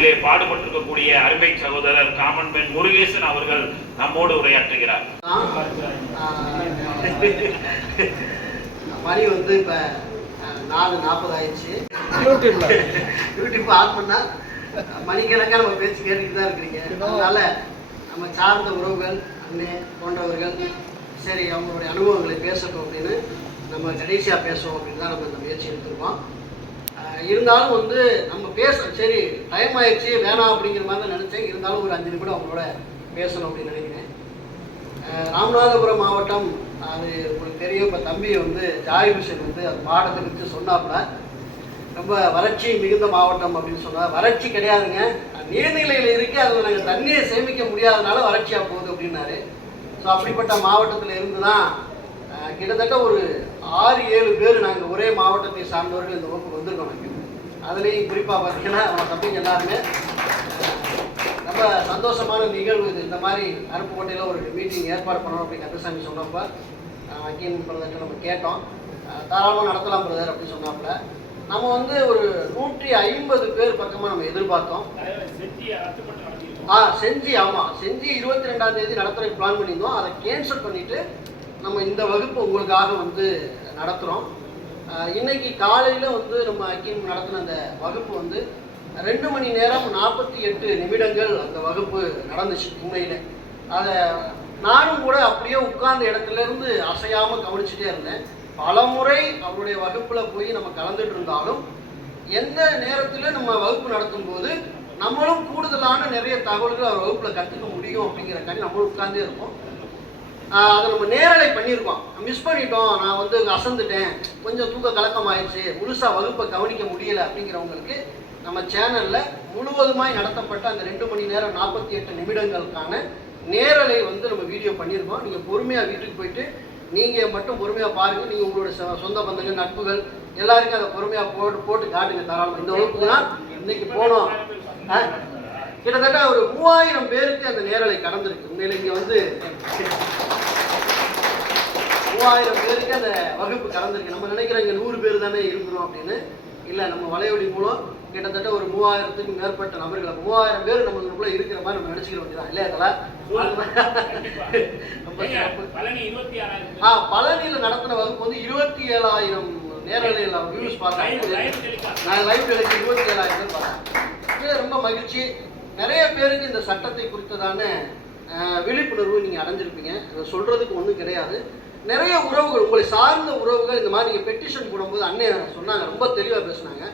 காலகட்டத்திலே பாடுபட்டிருக்கக்கூடிய அருமை சகோதரர் காமன்மேன் முருகேசன் அவர்கள் நம்மோடு உரையாற்றுகிறார். மணி வந்து இப்போ நாலு நாற்பது ஆயிடுச்சு. யூடியூப்ல. யூடியூப் ஆன் பண்ணால் மணிக்கணக்காக நம்ம பேச்சு கேட்டுக்கிட்டு தான் இருக்கிறீங்க. அதனால நம்ம சார்ந்த உறவுகள் அண்ணே போன்றவர்கள் சரி அவங்களுடைய அனுபவங்களை பேசட்டும் அப்படின்னு நம்ம கடைசியாக பேசுவோம் அப்படின்னு தான் நம்ம இந்த முயற்சி எடுத்திருக்கோம். இருந்தாலும் வந்து நம்ம பேச சரி டைம் ஆயிடுச்சு வேணாம் அப்படிங்கிற மாதிரி தான் நினச்சேன். இருந்தாலும் ஒரு அஞ்சு நிமிடம் அவங்களோட பேசணும் அப்படின்னு நினைக்கிறேன். ராமநாதபுரம் மாவட்டம் அது உங்களுக்கு தெரியும். இப்போ தம்பி வந்து ஜாய் மிஷன் வந்து அந்த பாடத்தை குறித்து சொன்னாப்புல. ரொம்ப வறட்சி மிகுந்த மாவட்டம் அப்படின்னு சொன்னால் வறட்சி கிடையாதுங்க. நீர்நிலையில் இருக்கு அதில் நாங்கள் தண்ணியை சேமிக்க முடியாதனால வறட்சியாக போகுது அப்படின்னாரு. ஸோ அப்படிப்பட்ட மாவட்டத்தில் இருந்து தான் கிட்டத்தட்ட ஒரு ஆறு ஏழு பேர் நாங்கள் ஒரே மாவட்டத்தை சார்ந்தவர்கள் இந்த வகுப்பு வந்திருக்கோம் நாங்கள் அதுலேயும் குறிப்பாக பார்த்தீங்கன்னா நம்ம தம்பிங்க எல்லாருமே ரொம்ப சந்தோஷமான நிகழ்வு இது. இந்த மாதிரி அருப்புக்கோட்டையில் ஒரு மீட்டிங் ஏற்பாடு பண்ணணும் அப்படின்னு கந்தசாமி சொன்னப்போ அக்கீம் பிரதர்கிட்ட நம்ம கேட்டோம். தாராளமாக நடத்தலாம் பிரதர் அப்படின்னு சொன்னாப்புல. நம்ம வந்து ஒரு நூற்றி ஐம்பது பேர் பக்கமாக நம்ம எதிர்பார்த்தோம். ஆ செஞ்சு ஆமாம் செஞ்சு இருபத்தி ரெண்டாம் தேதி நடத்துறதுக்கு பிளான் பண்ணியிருந்தோம். அதை கேன்சல் பண்ணிவிட்டு நம்ம இந்த வகுப்பு உங்களுக்காக வந்து நடத்துகிறோம் இன்னைக்கு காலையில் வந்து நம்ம அக்கீம் நடத்தின அந்த வகுப்பு வந்து ரெண்டு மணி நேரம் நாற்பத்தி எட்டு நிமிடங்கள் அந்த வகுப்பு நடந்துச்சு உண்மையில். அதை நானும் கூட அப்படியே உட்கார்ந்த இடத்துல இருந்து அசையாமல் கவனிச்சுட்டே இருந்தேன். பலமுறை அவருடைய வகுப்பில் போய் நம்ம கலந்துட்டு இருந்தாலும் எந்த நேரத்தில் நம்ம வகுப்பு நடத்தும் போது நம்மளும் கூடுதலான நிறைய தகவல்கள் அவர் வகுப்பில் கற்றுக்க முடியும் அப்படிங்கிறக்காண்டி நம்மளும் உட்கார்ந்தே இருப்போம். அதை நம்ம நேரலை பண்ணியிருக்கோம். மிஸ் பண்ணிட்டோம். நான் வந்து அசந்துட்டேன். கொஞ்சம் தூக்க கலக்கம் ஆயிடுச்சு முழுசாக வகுப்பை கவனிக்க முடியலை அப்படிங்கிறவங்களுக்கு நம்ம சேனலில் முழுவதுமாய் நடத்தப்பட்ட அந்த ரெண்டு மணி நேரம் நாற்பத்தி எட்டு நிமிடங்களுக்கான நேரலை வந்து நம்ம வீடியோ பண்ணியிருக்கோம். நீங்கள் பொறுமையாக வீட்டுக்கு போயிட்டு நீங்கள் மட்டும் பொறுமையாக பாருங்கள் நீங்கள் உங்களோட சொந்த பந்தங்கள் நட்புகள் எல்லாருக்கும் அதை பொறுமையாக போட்டு போட்டு காட்டுங்க தாராளமாக இந்த வகுப்பு தான் இன்னைக்கு போனோம். ஆ? கிட்டத்தட்ட ஒரு மூவாயிரம் பேருக்கு அந்த நேரலை கடந்திருக்கு. உண்மையில இங்கே வந்து மூவாயிரம் பேருக்கு அந்த வகுப்பு கலந்துருக்கு நம்ம நினைக்கிறோம் இங்கே நூறு பேர் தானே இருக்கிறோம் அப்படின்னு. இல்லை நம்ம வலையொலி மூலம் கிட்டத்தட்ட ஒரு மூவாயிரத்துக்கும் மேற்பட்ட நபர்கள் மூவாயிரம் பேர் நம்மளுக்குள்ள இருக்கிற மாதிரி நம்ம நினச்சிக்கிற வேண்டியதான் இல்லையா தலா? ஆ பழனியில் நடத்தின வகுப்பு வந்து இருபத்தி ஏழாயிரம் நேரலையில் வியூஸ் பார்த்தாங்க நான் லைவ் கிடைச்சி இருபத்தி ஏழாயிரம் பேர் பார்த்தேன் இது ரொம்ப மகிழ்ச்சி. நிறைய பேருக்கு இந்த சட்டத்தை குறித்ததான விழிப்புணர்வு நீங்கள் அடைஞ்சிருப்பீங்க. இதை சொல்கிறதுக்கு ஒன்றும் கிடையாது. நிறைய உறவுகள் உங்களை சார்ந்த உறவுகள் இந்த மாதிரி நீங்கள் பெட்டிஷன் போடும்போது அண்ணன் சொன்னாங்க ரொம்ப தெளிவாக பேசுனாங்க.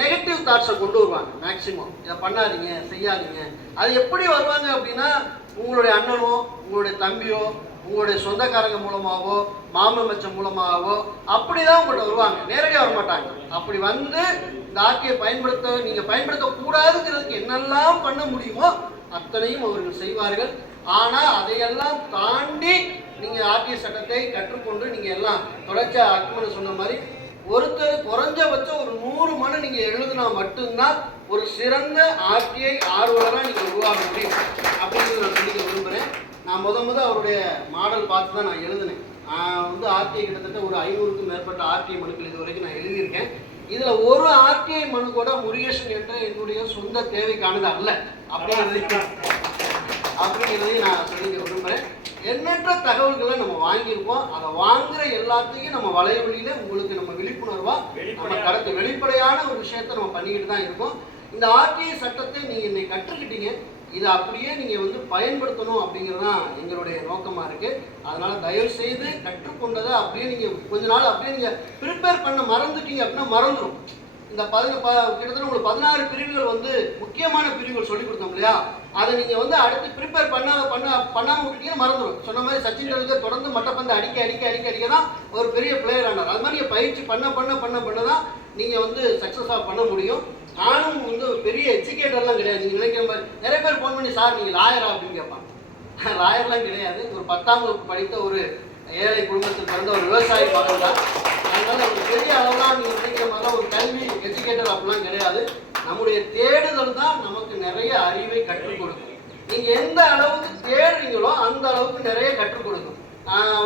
நெகட்டிவ் தாட்ஸை கொண்டு வருவாங்க மேக்ஸிமம் இதை பண்ணாதீங்க செய்யாதீங்க. அது எப்படி வருவாங்க அப்படின்னா உங்களுடைய அண்ணனோ உங்களுடைய தம்பியோ உங்களுடைய சொந்தக்காரங்க மூலமாகவோ மாமன் மச்சம் மூலமாகவோ அப்படி தான் உங்கள்கிட்ட வருவாங்க. நேரடியாக வரமாட்டாங்க. அப்படி வந்து இந்த ஆட்சியை பயன்படுத்த நீங்கள் பயன்படுத்தக்கூடாதுங்கிறதுக்கு என்னெல்லாம் பண்ண முடியுமோ அத்தனையும் அவர்கள் செய்வார்கள். ஆனால் அதையெல்லாம் தாண்டி நீங்கள் ஆர்டிஐ சட்டத்தை கற்றுக்கொண்டு நீங்கள் எல்லாம் தொடர்ச்சியாக அக்மன் சொன்ன மாதிரி ஒருத்தர் குறைஞ்சபட்சம் ஒரு நூறு மனு நீங்கள் எழுதுனா மட்டும்தான் ஒரு சிறந்த ஆர்டிஐ ஆர்வலராக நீங்கள் உருவாக முடியும். அப்படின்னு நான் சொல்லிக்க விரும்புகிறேன் நான் முத முத அவருடைய மாடல் பார்த்து தான் நான் எழுதினேன். நான் வந்து ஆர்டிஐ கிட்டத்தட்ட ஒரு ஐநூறுக்கும் மேற்பட்ட ஆர்டிஐ மனுக்கள் இது வரைக்கும் நான் எழுதியிருக்கேன். இதில் ஒரு ஆர்டிஐ மனு கூட முருகேசன் என்ற என்னுடைய சொந்த தேவைக்கானது அல்ல. அப்படிங்கிறது அப்படிங்கிறதையும் நான் சொல்லிக்க விரும்புகிறேன் எண்ணற்ற தகவல்களை நம்ம வாங்கியிருக்கோம். அதை வாங்குற எல்லாத்தையும் நம்ம வலைவழியில உங்களுக்கு நம்ம விழிப்புணர்வா நம்ம கடத்த வெளிப்படையான ஒரு விஷயத்த நம்ம பண்ணிக்கிட்டு தான் இருக்கோம். இந்த ஆர்டிஐ சட்டத்தை நீங்க இன்னைக்கு கற்றுக்கிட்டீங்க. இதை அப்படியே நீங்கள் வந்து பயன்படுத்தணும் அப்படிங்கிறது தான் எங்களுடைய நோக்கமாக இருக்குது அதனால் தயவு செய்து கற்றுக்கொண்டதை அப்படியே நீங்கள் கொஞ்ச நாள் அப்படியே நீங்கள் ப்ரிப்பேர் பண்ண மறந்துட்டீங்க அப்படின்னா மறந்துடும் இந்த பதின ப கிட்டத்தட்ட உங்களுக்கு பதினாறு பிரிவுகள் வந்து முக்கியமான பிரிவுகள் சொல்லி கொடுத்தோம் இல்லையா? அதை நீங்கள் வந்து அடுத்து ப்ரிப்பேர் பண்ணாத பண்ண பண்ணாமல் விட்டீங்கன்னு மறந்துடும் சொன்ன மாதிரி சச்சின் டெண்டுல்கர் தொடர்ந்து மட்டப்பந்து அடிக்க அடிக்க அடிக்க அடிக்க தான் ஒரு பெரிய பிளேயர் ஆனார். அது மாதிரி நீங்கள் பயிற்சி பண்ண பண்ண பண்ண பண்ண தான் நீங்கள் வந்து சக்ஸஸாக பண்ண முடியும். நானும் வந்து பெரிய எஜுகேட்டர்லாம் கிடையாது. நீங்கள் நினைக்கிற மாதிரி நிறைய பேர் ஃபோன் பண்ணி சார் நீங்கள் லாயரா அப்படின்னு கேட்பாங்க. லாயர்லாம் கிடையாது. ஒரு பத்தாம் வகுப்பு படித்த ஒரு ஏழை குடும்பத்தில் பிறந்த ஒரு விவசாயி மகன் தான் அதனால ஒரு பெரிய அளவுலாம் நீங்கள் நினைக்கிற மாதிரிலாம் ஒரு கல்வி எஜுகேட்டர் அப்படிலாம் கிடையாது. நம்முடைய தேடுதல் தான் நமக்கு நிறைய அறிவை கற்றுக் கொடுக்கும். நீங்கள் எந்த அளவுக்கு தேடுறீங்களோ அந்த அளவுக்கு நிறைய கற்றுக் கொடுக்கும்.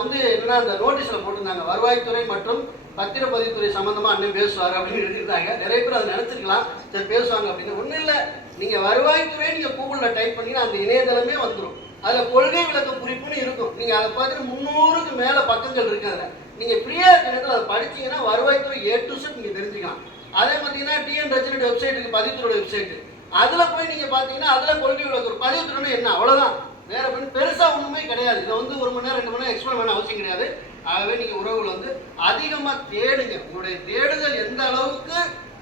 வந்து என்னன்னா அந்த நோட்டீஸில் போட்டிருந்தாங்க. வருவாய்த்துறை மற்றும் பத்திரப்பதிவுத்துறை சம்மந்தமாக அண்ணன் பேசுவார் அப்படின்னு எழுதியிருந்தாங்க நிறைய பேர் அதை நினச்சிருக்கலாம். சரி பேசுவாங்க அப்படின்னு. ஒன்றும் இல்லை. நீங்கள் வருவாய்த்துறை நீங்கள் கூகுளில் டைப் பண்ணிங்கன்னா அந்த இணையதளமே வந்துடும் அதில் கொள்கை விளக்க குறிப்புன்னு இருக்கும். நீங்கள் அதை பார்த்துட்டு முந்நூறுக்கு மேலே பக்கங்கள் இருக்குது அதில். நீங்கள் ஃப்ரீயாக இருக்கிற நேரத்தில் அதை படிச்சீங்கன்னா வருவாய்த்துறை ஏ டு செட் நீங்கள் தெரிஞ்சுக்கலாம். அதே பார்த்தீங்கன்னா டிஎன் ரஜினி வெப்சைட்டுக்கு பதிவுத்துறையோட வெப்சைட்டு அதில் போய் நீங்கள் பார்த்தீங்கன்னா அதில் கொள்கை விளக்க பதிவுத்துறைன்னா என்ன? அவ்வளோதான் வேற பெருசாக ஒன்றுமே கிடையாது. இதை வந்து ஒரு மணி நேரம் ரெண்டு மணி நேரம் எக்ஸ்பிளைன் பண்ண அவசியம் கிடையாது. ஆகவே நீங்க உறவுகள் வந்து அதிகமா தேடுங்க. உங்களுடைய தேடுதல் எந்த அளவுக்கு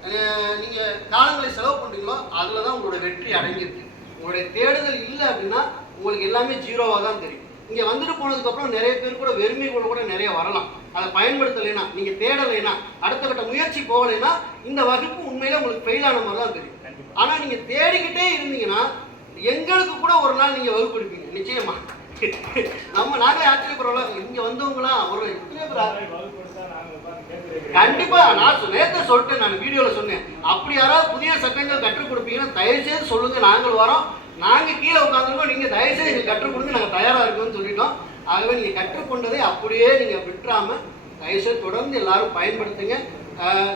அஹ், நீங்க காலங்களை செலவு பண்றீங்களோ அதுல தான் உங்களுடைய வெற்றி அடங்கியிருக்கு. உங்களுடைய தேடுதல் இல்லை அப்படின்னா உங்களுக்கு எல்லாமே ஜீரோவா தான் தெரியும். இங்க வந்துட்டு போனதுக்கு அப்புறம் நிறைய பேர் கூட வெறுமைகள் கூட நிறைய வரலாம். அதை பயன்படுத்தலைன்னா நீங்க தேடலைன்னா அடுத்த கட்ட முயற்சி போகலைன்னா இந்த வகுப்பு உண்மையில உங்களுக்கு ஃபெயில் ஆன மாதிரி தான் தெரியும். ஆனா நீங்க தேடிக்கிட்டே இருந்தீங்கன்னா எங்களுக்கு கூட ஒரு நாள் நீங்க வகுப்பு எடுப்பீங்க. நிச்சயமா. நம்ம நாங்களே ஆச்சரியப்படுறோம்ல இங்க வந்தவங்களாம் ஒரு எத்தனை பேர் கண்டிப்பா நான் சொ- நேத்தே சொல்லிட்டேன் நான் வீடியோல சொன்னேன். அப்படி யாராவது புதிய சட்டங்கள் கற்றுக் கொடுப்பீங்கன்னா தயவு செய்து சொல்லுங்க நாங்கள் வரோம். நாங்க கீழே உட்காந்துருக்கோம் நீங்க தயவுசெய்து எங்களுக்கு கற்றுக் கொடுங்க நாங்க தயாரா இருக்கோம்னு சொல்லிட்டோம். ஆகவே நீங்க கற்றுக்கொண்டதை அப்படியே நீங்க விட்டுறாம தயவு செய்து தொடர்ந்து எல்லாரும் பயன்படுத்துங்க.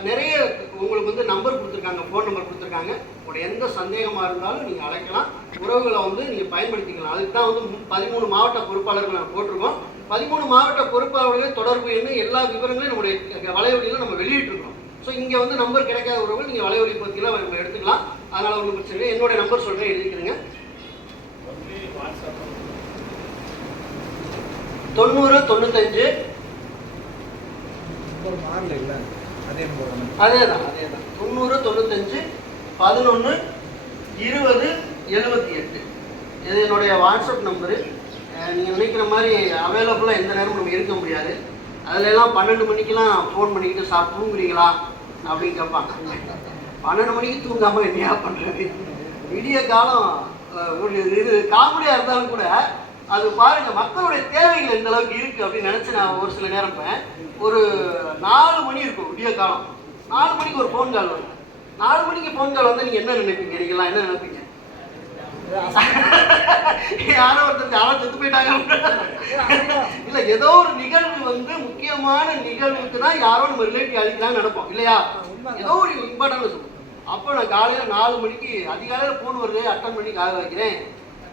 நிறைய உங்களுக்கு வந்து நம்பர் கொடுத்துருக்காங்க ஃபோன் நம்பர் கொடுத்துருக்காங்க. உங்களோட எந்த சந்தேகமாக இருந்தாலும் நீங்கள் அழைக்கலாம். உறவுகளை வந்து நீங்கள் பயன்படுத்திக்கலாம். அதுக்கு தான் வந்து பதிமூணு மாவட்ட பொறுப்பாளர்கள் நாங்கள் போட்டிருக்கோம். பதிமூணு மாவட்ட பொறுப்பாளர்கள் தொடர்பு என்ன எல்லா விவரங்களையும் நம்முடைய வலைவழியில் நம்ம வெளியிட்டிருக்கோம் ஸோ இங்கே வந்து நம்பர் கிடைக்காத உறவுகள் நீங்கள் வலைவழி பற்றிலாம் நம்ம எடுத்துக்கலாம். அதனால் ஒன்றும் பிரச்சனை இல்லை. என்னுடைய நம்பர் சொல்கிறேன் எழுதிக்கிறேங்க. தொண்ணூறு தொண்ணூத்தஞ்சு. ஒரு மாறல இல்லை. அதே தான் அதே தான் தொண்ணூறு தொண்ணூத்தஞ்சு பதினொன்று இருபது எழுபத்தி எட்டு. இது என்னுடைய வாட்ஸ்அப் நம்பரு. நீங்கள் நினைக்கிற மாதிரி அவைலபிளாக எந்த நேரமும் நம்ம இருக்க முடியாது. அதுலெல்லாம் பன்னெண்டு மணிக்கெல்லாம் ஃபோன் பண்ணிக்கிட்டு சார் தூங்குறீங்களா? அப்படின்னு கேட்பாங்க. பன்னெண்டு மணிக்கு தூங்காமல் என்னையா பண்ணுறது விடிய காலம் ஒரு இது காமெடியாக இருந்தாலும் கூட அது பாருங்க மக்களுடைய தேவைகள் எந்த அளவுக்கு இருக்கு அப்படின்னு நினைச்சு நான் ஒரு சில நேரம் இருப்பேன். ஒரு நாலு மணி இருக்கும் விடிய காலம். நாலு மணிக்கு ஒரு ஃபோன் கால் வரும் நாலு மணிக்கு ஃபோன் கால் வந்து நீங்க என்ன நினைப்பீங்க? நீங்களாம் என்ன நினைப்பீங்க? யாரோ ஒருத்தர் யாரோ செத்து போயிட்டாங்க. இல்ல ஏதோ ஒரு நிகழ்வு வந்து முக்கியமான நிகழ்வுக்கு தான் யாரோ நம்ம ரிலேட்டிவ் அழிக்கலாம் நினைப்போம். இல்லையா? ஏதோ ஒரு இம்பார்ட்டன்ட் சொல்லுவோம் அப்போ நான் காலையில நாலு மணிக்கு அதிகாலையில ஃபோன் வருது அட்டன் பண்ணி கால் வைக்கிறேன்.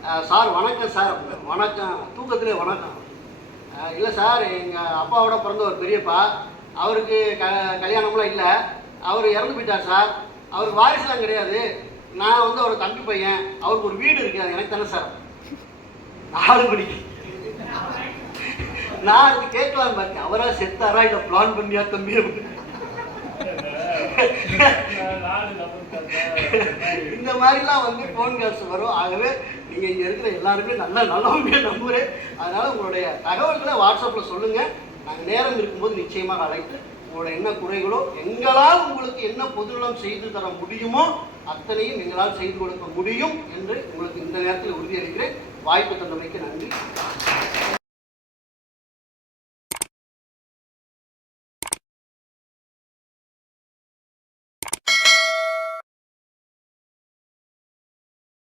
சார் வணக்கம் சார். வணக்கம். தூக்கத்திலே வணக்கம். இல்லை சார் எங்கள் அப்பாவோட பிறந்த ஒரு பெரியப்பா. அவருக்கு க கல்யாணம்லாம் இல்லை. அவர் இறந்து போயிட்டார் சார். அவருக்கு வாரிசுலாம் கிடையாது. நான் வந்து அவர் தம்பி பையன். அவருக்கு ஒரு வீடு இருக்கு. அது எனக்கு தானே சார். நாலு மணிக்கு நான் அது கேட்கலான்னு பார்த்தேன் அவராக செத்தாரா? இல்லை பிளான் பண்ணியா தம்பி? அப்படின்னு. இந்த மாதிரிலாம் வந்து ஃபோன் கால்ஸ் வரும். ஆகவே நீங்கள் இங்கே இருக்கிற எல்லாருமே நல்ல நல்லவங்க நம்புறேன் அதனால உங்களுடைய தகவல்களை வாட்ஸ்அப்பில் சொல்லுங்கள் நாங்கள் நேரம் இருக்கும்போது நிச்சயமாக அழைத்து உங்களோட என்ன குறைகளோ எங்களால் உங்களுக்கு என்ன பொதுநலம் செய்து தர முடியுமோ அத்தனையும் எங்களால் செய்து கொடுக்க முடியும் என்று உங்களுக்கு இந்த நேரத்தில் உறுதியளிக்கிறேன். வாய்ப்பு தந்தமைக்கு நன்றி.